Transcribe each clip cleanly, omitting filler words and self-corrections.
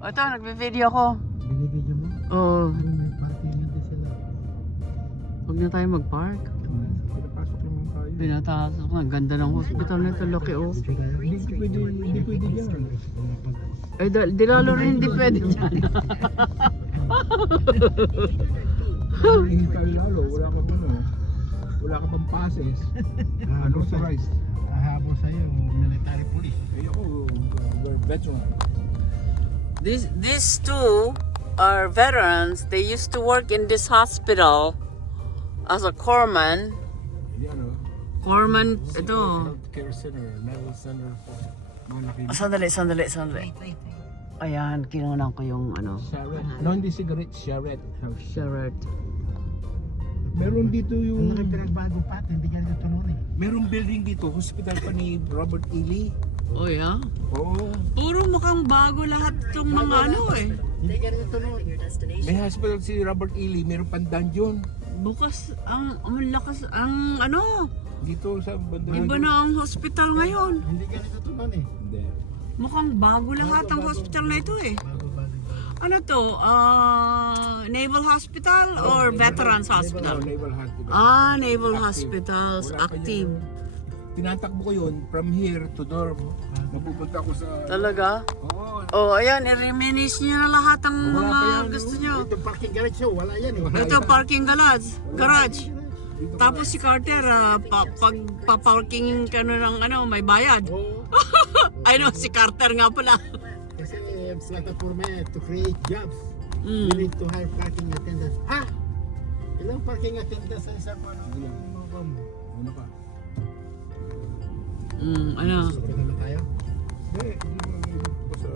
Ito, nagbe-video ko. Binibidyo mo? Oo. May parking na din sila. Huwag na tayo mag-park. Pinapasok naman tayo. Pinatasok na. Ganda ng hospital nito. Laki oh. Hindi pwede dyan. Eh, di lalo rin hindi pwede dyan. Hindi tayo lalo. Wala ka pang passes. Unauthorized. Habol sa'yo, military police. Eh ako, we're veteran. These two are veterans. They used to work in this hospital as a corpsman. Yan o. Corpsman, ito. Healthcare center, medical center. Sandali. Ayan, kinunan ko yung ano. Charette. No, hindi cigarette, charette. Charette. Meron dito yung... Ang pinagbago pa, hindi ka dito noon eh. Merong building dito, hospital pa ni Robert E. Lee. Oh, yeah? Oo. Puro mukhang bago lahat itong mga ano eh. Hindi ka dito noon. May hospital si Robert E. Lee, meron pang dungeon. Bukas, ang lakas, ang ano, Dito sa banda. iba na ang hospital ngayon. Hindi ka dito noon eh. Hindi. Mukhang bago lahat ang hospital na ito eh. Bago. Ano to? Naval Hospital or Veterans Hospital? Naval Hospital. Naval Active. Hospitals, Wala pa active. yun. Tinatakbo ko yun from here to dorm. Napupunta ko sa... Talaga? Oo. Oh, ayan, i-reminis nyo na lahat ang Wala mga pa yan, gusto no? nyo. Ito parking garage show, wala yan eh. Ito, parking garage. Dito Tapos si Carter, pag pa-parking ka na ng ano, may bayad. Oo. Ay no, si Carter nga pala. Kasi plataforma to create jobs. Mm. We need to hire parking attendants. Ha? Ilang parking attendants sa isang ano? Ano pa? Ano? Sobrang na tayo. Hindi, hindi mo sa...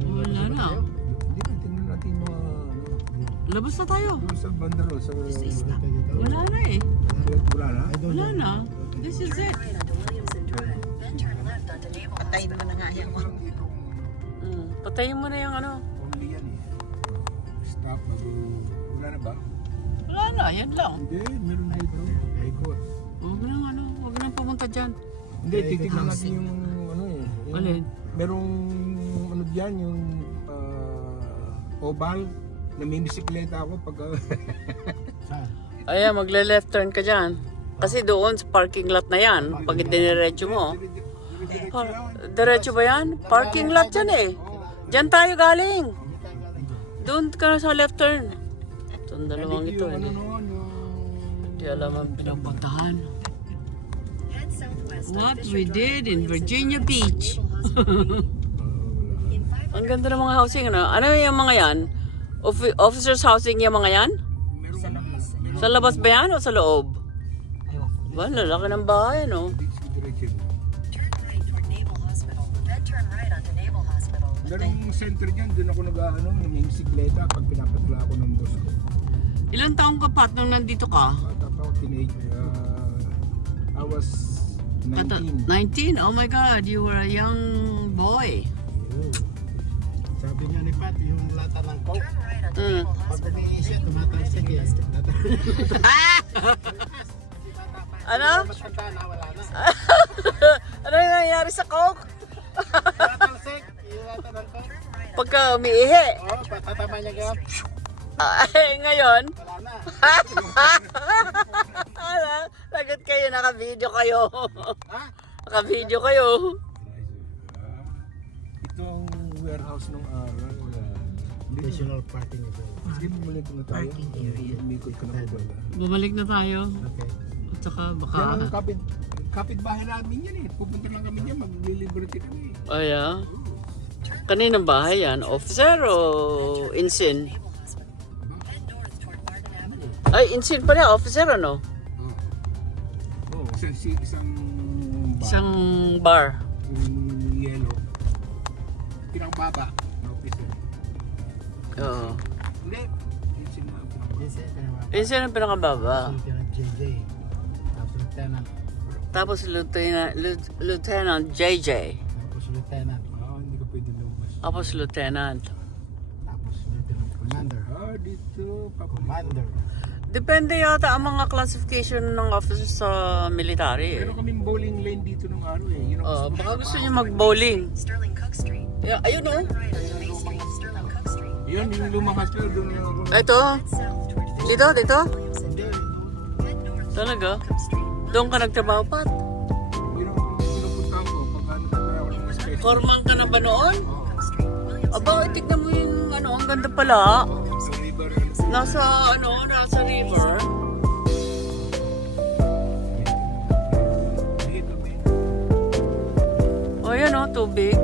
Wala na. Hindi na, tingnan natin yung mga... Labas na tayo. Doon sa bandaro, sa... Wala na eh. Wala na? Wala na. This is it. Patayin mo na nga yan. Walang dito. Patayin mo na yung ano. Only yan eh. Stop, wala na ba? Wala na, yan lang. Hindi, meron dito. Ikot. Huwag nang ano, huwag nang pumunta dyan. Hindi, titignan natin yung ano eh. Yung, Alin? merong ano diyan yung oval na may bisikleta ako pag Ayan, magle-left turn ka dyan. Kasi doon sa parking lot na yan, pag diniretso mo. Diretso ba yan? Parking lot yan eh. Diyan tayo galing. Doon ka na sa left turn. Itong dalawang ito eh. ano noon yung Hindi alam ang pinapuntahan. What we did in Virginia Beach. Ang ganda ng mga housing. Ano yung mga yan? Officers housing yung mga yan? Sa labas ba yan o sa loob? Ba, lalaki ng bahay, no? direction. Turn right toward Naval Hospital, then turn right onto Naval Hospital. Merong center diyan, doon ako nag-ano, may bisikleta pag pinapadala ako ng boss ko. Ilang taong ka, Pat, nung nandito ka? Bata pa ako, teenage. I was 19. 19? Oh my God, you were a young boy. Sabi niya ni Pat, yung lata ng coke. Turn right onto Mm. Naval Pag Hospital. umihi siya, tumataas siya kaya. Ano? Matanda na, wala na. Ano yung nangyari sa Coke? Tatalsik, yung lata ng coke. Pagka umiihi. Oo, patatama niya ka. Ay, ngayon, Wala na. lagot kayo, naka-video kayo. Ha? Naka-video kayo. Ito ang warehouse ng araw. Additional parking ito. Hindi mo mali na tayo. Umikot ka na po ba? Bumalik na tayo. Okay. At saka Yan baka... ang kapit-bahay namin yan eh. Pupunta lang kami dyan, mag-liberty kami. Oh, yeah. Kaninang bahay yan? Officer o Insin? Head north toward Martin Avenue. Ay, Insin pala. Officer ano? Oo, isang bar. Isang bar. Yung yellow. Pinakababa na officer. Oo. Hindi. Yung sinabi ko. Yes, Insin ang pinakababa. JJ. Tapos lieutenant. Tapos Lieutenant JJ. Tapos lieutenant. Hindi ka pwede lumabas. Tapos Lieutenant. Tapos lieutenant commander. Dito. Commander. Depende yata ang mga classification ng officers sa military eh. Meron kaming bowling lane dito nung araw eh. Yun ang Baka gusto niyo mag-bowling. Sterling Cook Street. Yeah, ayun oh. Right onto Yun, yung lumang hospital doon yung... Ito? South toward Fish Dito? Dito? Williamson Drive. Head north Talaga? Welcome Street. Doon ka nagtrabaho, Pat? Yun ang pinupunta ko pag ano tayo ako ng special. Foreman ka na ba noon? Welcome Street. Williamson Aba, tignan mo yung ano, ang ganda pala. Sa river. Nasa river. Dito may... O yan o, tubig.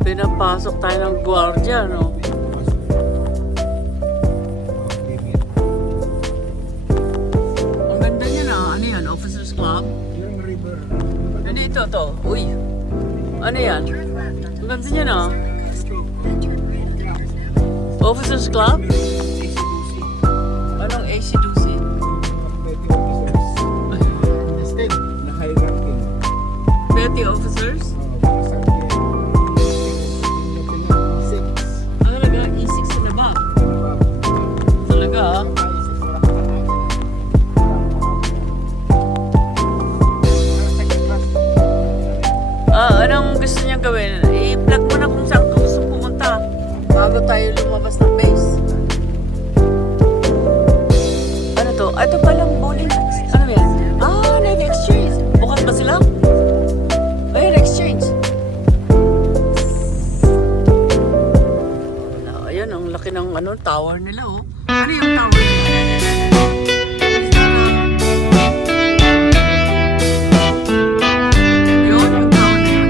Pinapasok tayo ng gwardiya, no? Ang ganda niya na. Ano yan? Officers Club? Yung river. Nandito to. Uy. Ano yan? Turn left onto Ang ganda niya na. Coast Street. Then turn right onto North Avenue. Officers Club? Anong AC-DC? The state. Na high-ranking. Petty officers? Six. Talaga, E6 na ba? Talaga ah. Anong gusto niyang gawin? I-plug mo na kung saan ka gusto pumunta bago tayo lumabas ng base. Ano to? Ito palang bowling. Ano yan? Ah, Navy Exchange. Bukas ba sila? Ayun, Exchange. Ayan, ang laki ng tower nila oh. Ano yung tower nila? Yun, yung tower nila.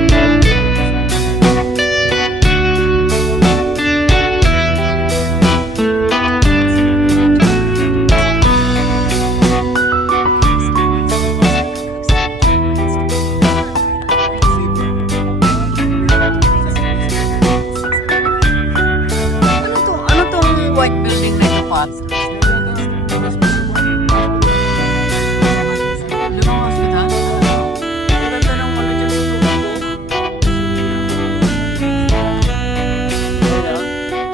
Ano tong white building na ito, Pat? Lumang hospital? Maganda ng ano dyan sa tubig.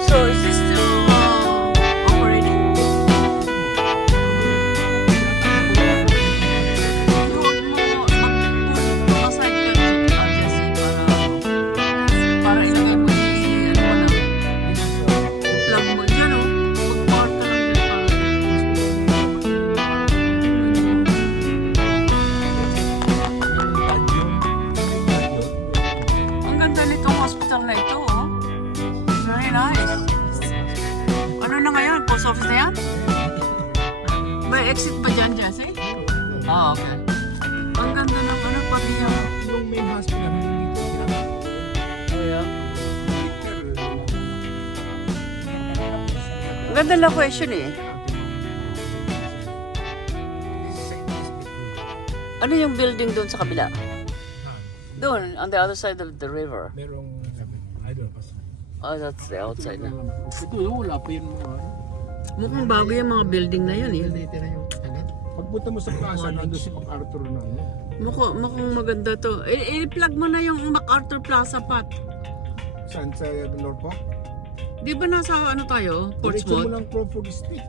So, is this still operating? Aside ka dyan, Jesse, para ilagay mo yung ano mo na. I-plug mo dyan, oh. Mag-power ka lang dyan para. Ang ganda nitong hospital na ito, oh. Very nice. Ano na ngayon? Post office na yan? May exit ba dyan, Jesse? Ah, okay. Ang ganda ng ano, pati yung... Yung main hospital hindi dito sila. Oh, yeah. Victor. Ang ganda na question eh. Ano yung building doon sa kabila? Doon, on the other side of the river. Merong I don't know. Oh, that's the outside na. Ito wala pa yun mga ano. Mukhang bago yung mga building na yun eh. Natira yung tagat. Pagpunta mo sa plaza, nandun si MacArthur na ano. Mukhang maganda to. I-plug mo na yung MacArthur Plaza, Pat. Saan sa Norfolk? Di ba nasa ano tayo? Diretso mo Portsmouth? ng Crawford Street.